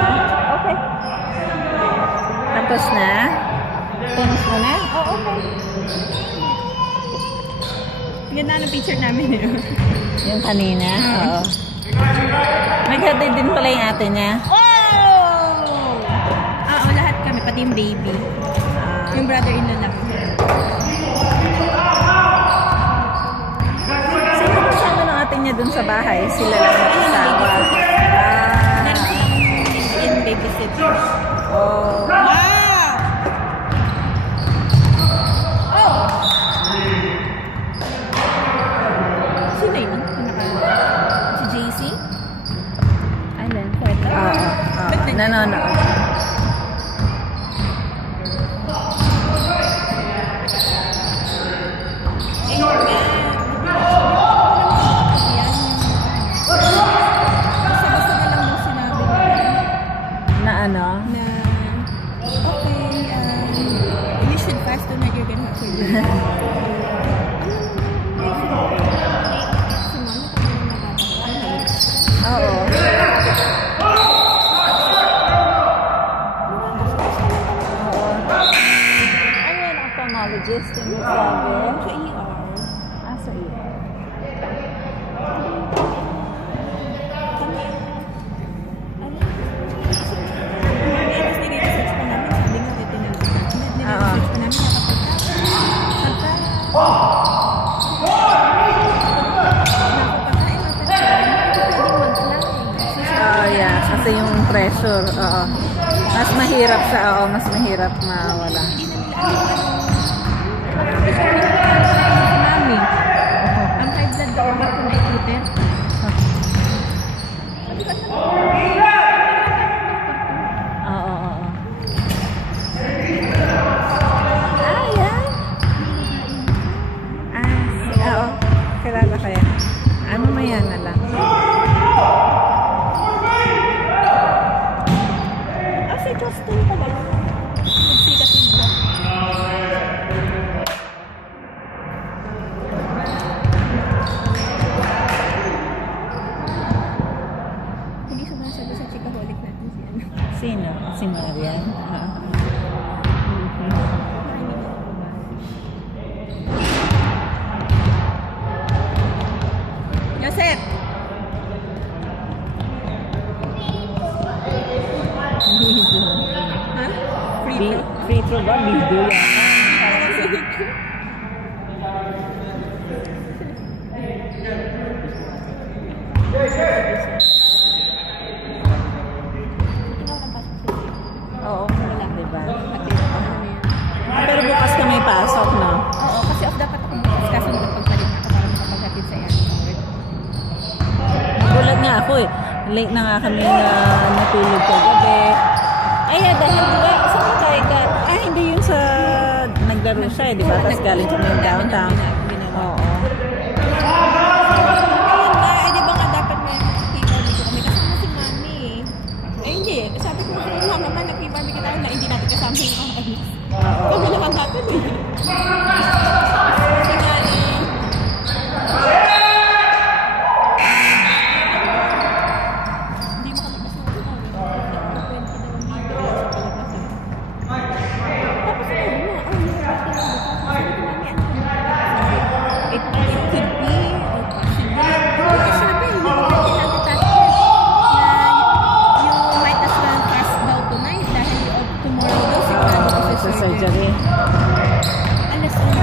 Okay. Tapos na? Finish mo na? Oo, okay. Ganda ng picture namin yun. Yung kanina? Oo. Naghatid din pala yung ate niya. Oo, lahat kami, pati yung baby. Yung brother-in-law na po. Sino kasama ng ate niya dun sa bahay? Sila lang mag-asawa. Meron silang in babysitter. Oh. Sino yun? Si JC? Alin? Oo. Nanonood. Na ano? Na, okay, you should fast to not you're gonna have surgery. Oo. Ano yan, ophthalmologist yung sabi? Sa ER. Ah, sa iyo. Yeah, kasi yung pressure, oo. Mas mahirap siya, oo, mas mahirap mawala. Mami, ang high blood daw ako kung may gluten. Oo, oo. Ah, yeah. Oo. Kilala ko yan. Ano mamaya na lang. Si Justin pala. Nagsikat yung buhok. Hindi sumasagot sa chikaholic natin si ano. Sino? Si Marian? Joseph! Ha? Free throw ba? Video yan. Oo, diba? Pero bukas ka may pasok, no? Oo, kasi off dapat ako bukas kasi magpagpalit ako para makapaghatid sa yan. Nagulat nga ako eh. Late na nga kami na natulog kagabi. Dahil diba, saan tayo ka? Hindi yung sa naglaro siya eh, diba? Tapos galing kami yung downtown. Oo. Ayun na, di ba nga dapat may barbecue kami kasama si Mami eh. Ay hindi, sabi ko kung mama naman nag-barbecue tayo na hindi natin kasama yung mga alis. Oo. Kami naman natin eh. Kasi nga eh. Hindi makalabas na ako. It could be or possibly. Sabi, hindi ko pwede natin tatas na you might as well fast daw tonight dahil tomorrow daw sigurado ko sa Sa surgery. surgery. Alas 11.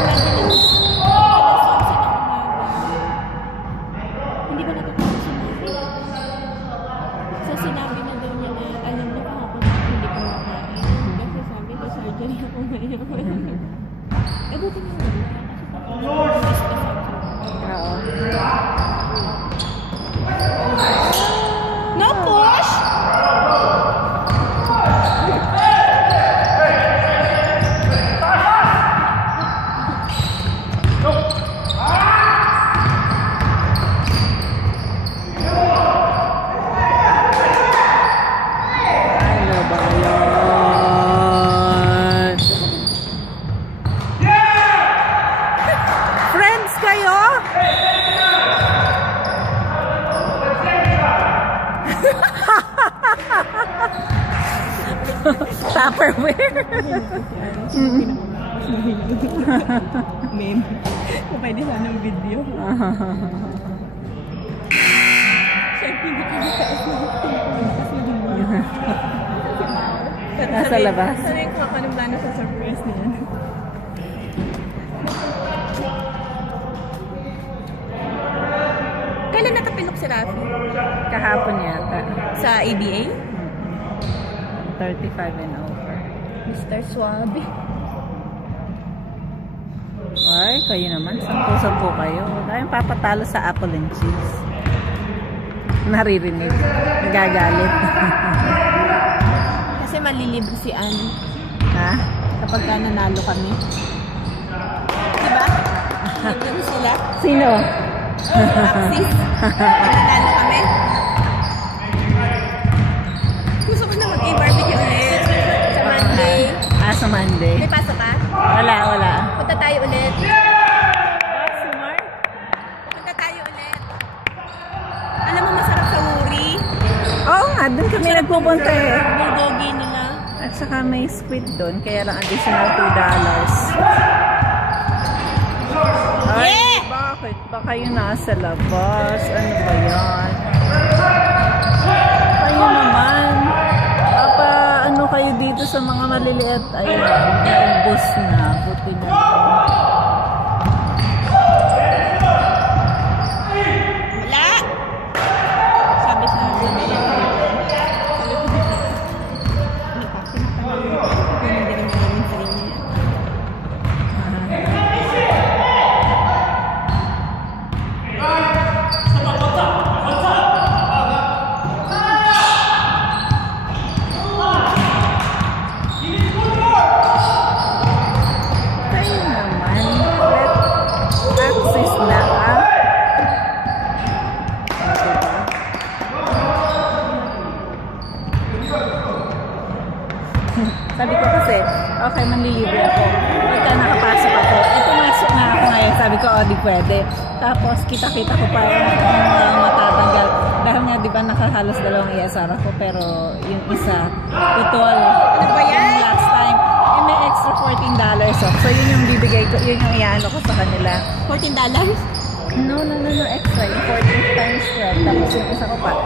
Imagine mo. Alas 11 ng umaga. Hindi ba natutulog si Mami? So sinabi na daw niya na alam niya kahapon hindi ko makain. Kasi sabi ko surgery ako ngayon. Buti na wala. Oo. No push! Ano ba yun? Tupperware. Meme. Kung pwede sana ng video. Siyempre, hindi ko taas na Nasa labas. Sana yung kakanumbana sa surprise niya. Kailan natapilok si Rafi? Kahapon yata. Sa ABA? 35 and over. Mr. Suave. Ay, kayo naman. 10-10 kayo. Huwag kayong papatalo sa apple and cheese. Naririnig. Nagagalit. Kasi malilibre si Anne Ha? kapag ka nanalo kami. Diba? Libre sila. Sino? Axis. Kapag nanalo kami. Gusto ko na mag-barbecue ulit. Sa Monday. Sa Monday. May pasok ka? Wala. Punta tayo ulit. Smart. Punta tayo ulit. Alam mo, masarap sa Wuri. Oo nga, doon kami nagpupunta eh. Bulgogi nila. At saka may squid doon, kaya lang additional $2. Ay, Yeah! bakit? Baka yun nasa labas. Ano ba yan? Kayo naman. Ano kayo dito sa mga maliliit? Ayun, naubos na. Buti na. Wala! Sabi sa akin. Kayo naman. Let access na ah. Sabi ko kasi, okay, manlilibre ako. Pagka nakapasok ako, pumasok na ako ngayon. Sabi ko, di pwede. Tapos, kita-kita ko pa yung matatanggal. Dahil nga, di ba, nakahalos 2 ESR ako. Pero, yung isa, putol. Ano ba yan? Yung last time, may extra $14 off. So, yun yung bibigay ko, yun yung iano ko sa kanila. $14? No, extra. Yung 14 times 12. Tapos yung isa ko pa.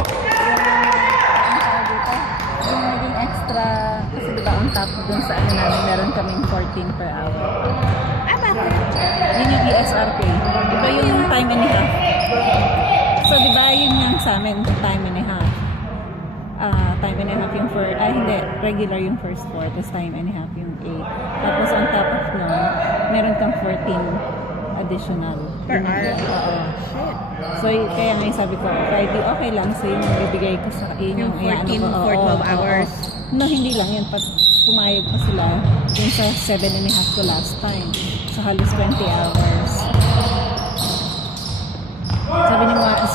Yung naging extra, kasi diba on top dun sa ano namin, meron kaming 14 per hour. Ah, bakit? Yun yung ESR pay. Diba yung time and a half? So diba yun yung sa amin, time and a half. Time and a half yung first, hindi, regular yung first 4, tapos time and a half yung 8. Tapos on top of nun, meron kang 14 additional. Per Yun hour? Oo. Shit. So, kaya nga sabi ko, Friday, okay lang. So, yun yung bibigay ko sa yun Yung 14 iano ko, for 12 hours. No, hindi lang yun. Pumayag pa sila yung sa 7.5 ko last time. So, halos 20 hours. Sabi ni Mike,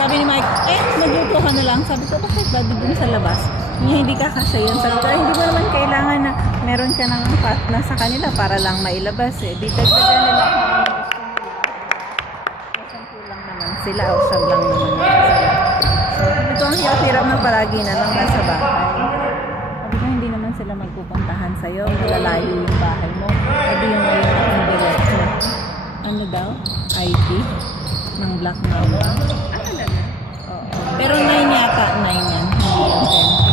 sabi ni Mike, magluto ka na lang. Sabi ko, bakit ba dun sa labas? Hindi ka kasya yan. Sabi ko, hindi mo naman kailangan na meron ka ng pat na sa kanila para lang mailabas eh. Di dagdagan nila sila o siyam lang naman sila. So, ito ang hirap na palagi na lang nasa bahay. Sabi ko, hindi naman sila magpupuntahan sa'yo. Malalayo yung bahay mo. Sabi yung ngayon ang diretso. Ano daw? IT? Ng Black Mamba. Ano lang na? Oo. Pero 9 yata. 9 yan. Hindi yung 10.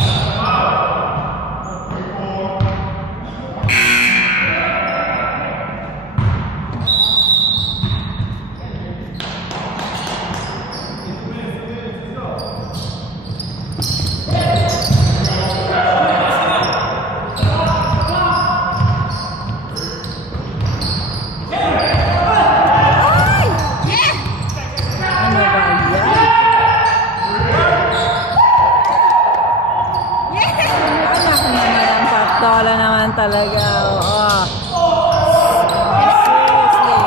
Wala naman talaga. Seriously.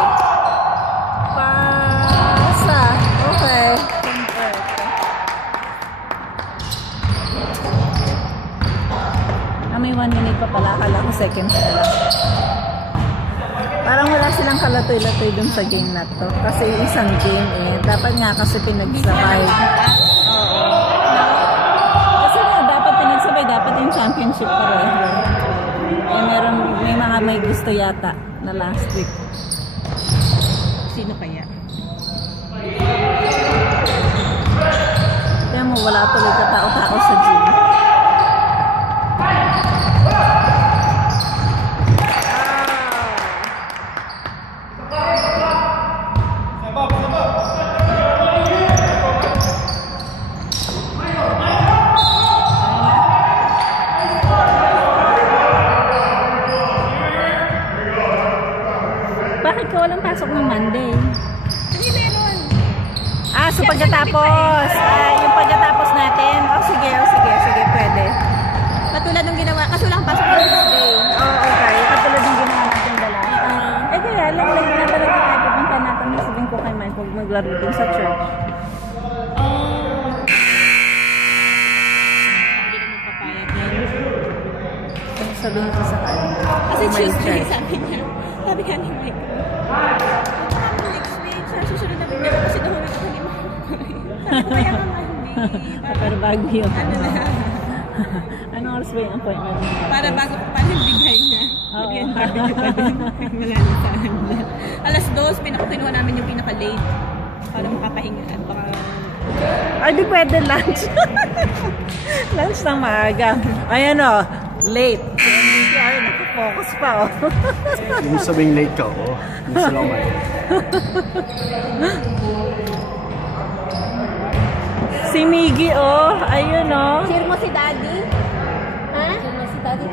Pasa. Okay. May 1 minute pa pala. Akala ko seconds na lang. Parang wala silang kalatoy-latoy dun sa game na to. Kasi yung isang game eh. Dapat nga kasi pinagsabay. Oo. Kasi nga dapat pinagsabay. Dapat yung championship championship pareho. May mga may gusto yata na last week. Sino kaya? Kaya mo, wala tuloy katao-tao sa gym. Bakit ka walang pasok ng Monday? Hindi meron. So pagkatapos, yung pagkatapos natin, sige, pwede. Katulad ng ginawa, kasi walang pasok ng Tuesday. Okay, katulad ng ginawa natin dala. Kaya lang, lagi na talaga tayo pupunta natin, sabihin ko kay Mike, huwag maglaro din sa church. Hindi naman papayag yan. Sabihin ko sa kanya. Kasi May Tuesday, church. sabi ka ni Mike, next week, sa susunod na bigyan kasi nahulog ako ni Mike. Sabi ko kaya ka hindi. Pero bago yun. Ano na? Anong oras ba yung appointment mo? Para bago ko pa rin bigay na. Oo. Bigyan barbecue pa din. Malalasahan na. Alas 2, kinuha namin yung pinaka-late. Para makapahinga at baka... Ay, di pwede lunch. Lunch ng maaga. Ayan o, late. Si Enrique, ay, nakafocus pa o. Hindi mo sabing late ka, oh. Hindi sila kumain. Si Miggy, oh. Ayun, oh. Cheer mo si Daddy? Ha? Cheer mo si Daddy.